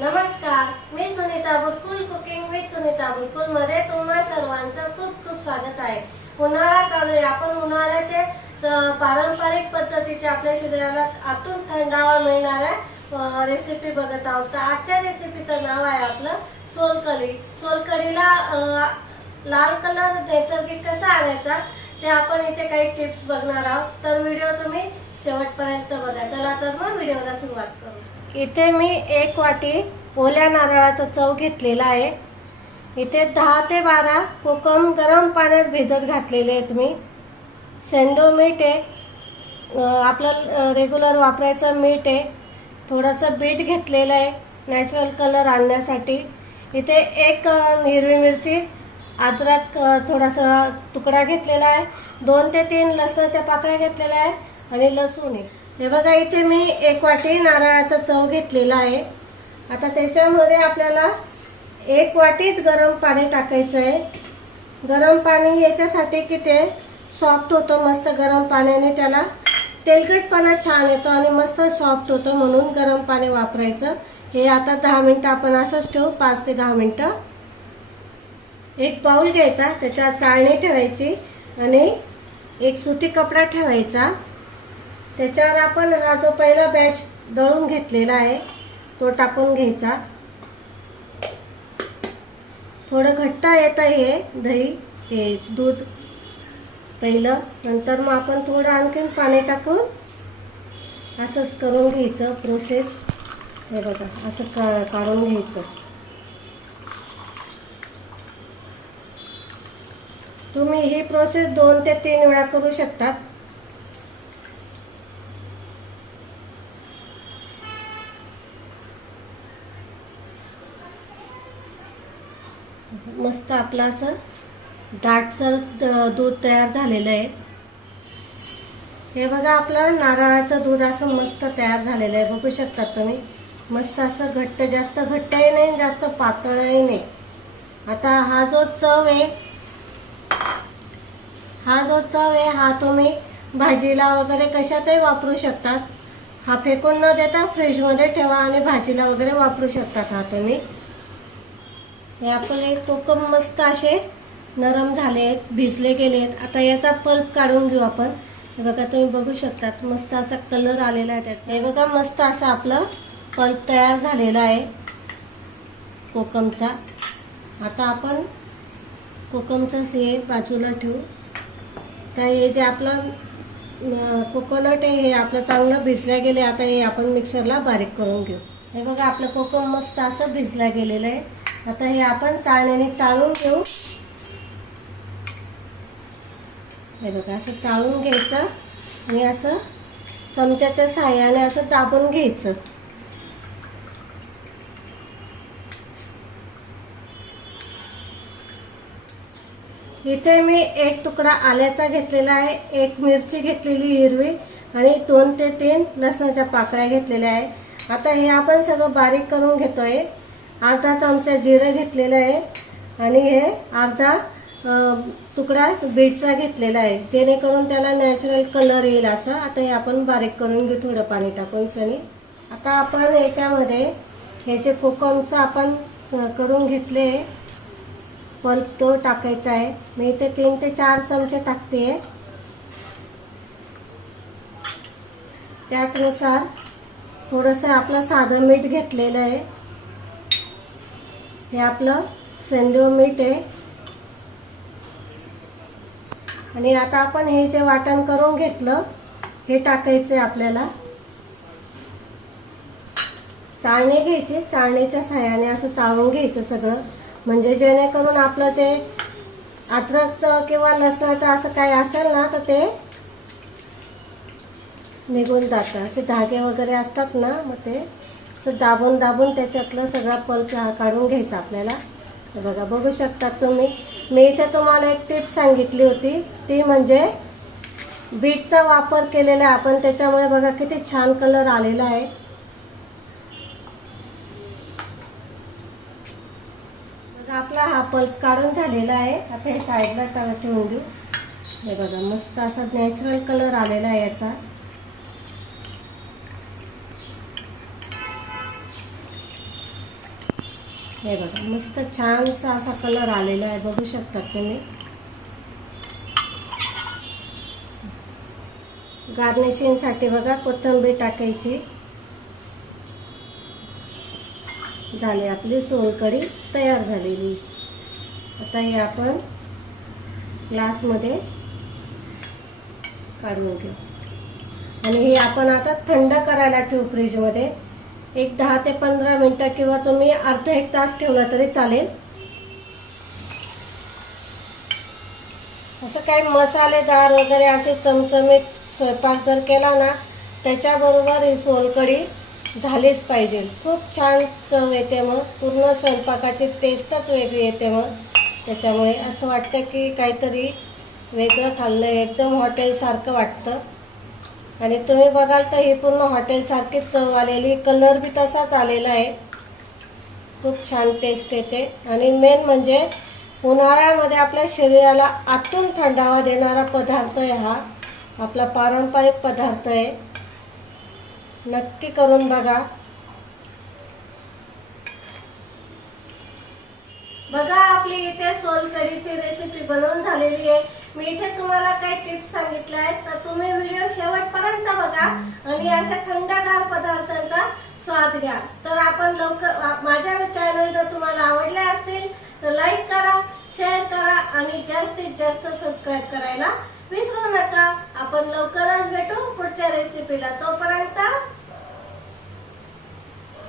नमस्कार, मी Sunita बुरकुल cooking with Sunita बुरकुल मध्ये तुम्हा सर्वांचं खूप खूप स्वागत आहे। उन्हाळा चालू आहे, आपण उन्हाळ्याचे पारंपरिक पद्धतीचे आपल्या शरीराला आतून थंडावा मिळणाऱ्या रेसिपी बघत आहोत। तर आजच्या रेसिपीचं नाव आहे आपलं सोलकढी। सोलकढीला लाल कलर नैसर्गिक कसा आणायचा ते आपण इथे काही टिप्स बघणार आहोत। तर व्हिडिओ तुम्ही शेवटपर्यंत बघा। चला तर मग व्हिडिओला सुरुवात करू। इथे मी 1 वाटी ओल्या नारळाचा चव घेतलेला आहे। इथे 10 ते 12 कोकम गरम पाण्यात भिजत घातलेले आहेत मी। सेंधव मीठ आहे, आपलं रेग्युलर वापरायचं मीठ आहे। थोडंसं बीट घेतलेलं आहे नॅचरल कलर आणण्यासाठी। इथे 1 हिरवी मिरची, अद्रक थोडासा तुकडा घेतलेला आहे, 2 ते 3 लसणाच्या पाकळ्या घेतलेल्या आहे आणि लसूण आहे। हे बघा, इथे मी 1 वाटी नारळाचा चव घेतलेला आहे। आता त्याच्यामध्ये आपल्याला 1 वाटीच गरम पाणी टाकायचं आहे। गरम पाणी याच्यासाठी की ते सॉफ्ट होतं मस्त। गरम पाण्याने त्याला तेलकटपणा छान येतो आणि मस्त सॉफ्ट होतं, म्हणून गरम पाणी वापरायचं। हे आता 10 मिनिटं आपण असंच ठेवू, 5 ते 10 मिनिटं। एक बाउल घ्यायचा, त्याच्यात चाळणी ठेवायची आणि एक सुती कपडा ठेवायचा। त्याच्यावर आपण हा जो पहिला बॅच दळून घेतलेला आहे तो टाकून घ्यायचा। थोडं घट्ट येतं हे दही, हे दूध पहिलं, नंतर मग आपण थोडं आणखीन पाणी टाकून असंच करून घ्यायचं प्रोसेस। हे बघा, असं काढून घ्यायचं। तुम्ही ही प्रोसेस 2 ते 3 वेळा करू शकता। मस्त आपलं असं दाटसर दूध तयार झालेलं आहे। हे बघा, आपलं नारळाचं दूध असं मस्त तयार झालेलं आहे, बघू शकता तुम्ही। मस्त असं घट्ट, जास्त घट्टही नाही जास्त पातळही नाही। आता हा जो चव आहे हा तुम्ही भाजीला वगैरे कशातही वापरू शकतात। हा फेकून न देता फ्रीज मध्ये ठेवा आणि भाजीला वगैरे वापरू शकतात हा तुम्ही। हे आपले कोकम मस्त असे नरम झाले आहेत, भिजले गेले आहेत। आता याचा पल्प काढून घेऊ आपण। हे बघा, तुम्ही बघू शकता मस्त असा कलर आलेला आहे त्याचा। हे बघा, मस्त असं आपलं पल्प तयार झालेला आहे कोकमचा। आता आपण कोकमचं हे बाजूला ठेवू। तर हे जे आपलं कोकोनट आहे हे आपलं चांगलं भिजलं गेले। आता हे आपण मिक्सरला बारीक करून घेऊ। हे बघा, आपलं कोकम मस्त असं भिजलं गेलेलं आहे। आता हे आपण चाळणीने चाळून घेऊ। हे बघा, असं चाळून घ्यायचं आणि असं चमच्याच्या साहाय्याने असं दाबून घ्यायचं। इथे मी 1 तुकडा आल्याचा घेतलेला आहे, 1 मिरची घेतलेली हिरवी आणि 2 ते 3 लसणाच्या पाकळ्या घेतलेल्या आहे। आता हे आपण सगळं बारीक करून घेतोय। अर्धा चमचा जिरं घेतलेलं आहे आणि हे अर्धा तुकडा बीटचा घेतलेला आहे, जेणेकरून त्याला नॅचरल कलर येईल असं। आता हे आपण बारीक करून घेऊ थोडं पाणी टाकून सनी। आता आपण याच्यामध्ये हे जे कोकमचं आपण करून घेतले पल्प तो टाकायचा आहे। मी इथे 3 ते 4 चमचे टाकते। त्याचनुसार थोडंसं आपलं साधं मीठ घेतलेलं आहे। हे आपलं सेंधव मीठ आहे। आणि आता आपण हे जे वाटण करून घेतलं हे टाकायचंय आपल्याला। चाळणी घ्यायची, चाळणीच्या साहाय्याने असं चाळून घ्यायचं सगळं, म्हणजे जेणेकरून आपलं ते अद्रकचं किंवा लसणाचं असं काही असेल ना तर ते निघून जातं। असे धागे वगैरे असतात ना, मग ते असं दाबून दाबून त्याच्यातलं सगळा पल्प काढून घ्यायचा आपल्याला। हे बघा, बघू शकता तुम्ही। मी इथे तुम्हाला एक टिप सांगितली होती, ती म्हणजे बीटचा वापर केलेला आहे आपण, त्याच्यामुळे बघा किती छान कलर आलेला आहे। बघा, आपला हा पल्प काढून झालेला आहे। आता हे साईडला ठेवून देऊ। हे बघा, मस्त असा नॅचरल कलर आलेला आहे याचा। हे बघा मस्त छानसा असा कलर आलेला आहे, बघू शकता तुम्ही. गार्निशिंग साठी बघा कोथिंबीर टाकायची. झाली आपली सोलकढी तयार झालेली. आता हे आपण ग्लासमध्ये काढून घेऊ आणि हे आपण आता थंड करायला ठेवू फ्रीजमध्ये. एक 10 ते 15 मिनिटं किंवा तुम्ही अर्धा एक तास ठेवला तरी चालेल. असं काही मसालेदार वगैरे असे चमचमीत स्वयंपाक जर केला ना, त्याच्याबरोबर ही सोलकढी झालीच पाहिजे. खूप छान चव येते, मग पूर्ण स्वयंपाकाची टेस्टच वेगळी येते. मग त्याच्यामुळे असं वाटतं की काहीतरी वेगळं खाल्लंय, एकदम हॉटेलसारखं वाटतं. आणि तुम्ही बघाल तर ही पूर्ण हॉटेलसारखीच चव आलेली, कलर बी तसाच आलेला आहे. खूप छान टेस्ट येते. आणि मेन म्हणजे उन्हाळ्यामध्ये आपल्या शरीराला आतून थंडावा देणारा पदार्थ आहे हा. आपला पारंपरिक पदार्थ आहे, नक्की करून बघा. बघा आपली इथे सोलकढीची रेसिपी बनवून झालेली आहे. मी इथे तुम्हाला काही टिप्स सांगितल्या आहेत, तर तुम्ही व्हिडिओ शेवटपर्यंत बघा आणि अशा थंडगार पदार्थांचा स्वाद घ्या. तर आपण लवकर माझ्या चॅनल जर तुम्हाला आवडले असतील तर लाईक करा, शेअर करा आणि जास्तीत जास्त सबस्क्राईब करायला विसरू नका. आपण लवकरच भेटू पुढच्या रेसिपीला. तोपर्यंत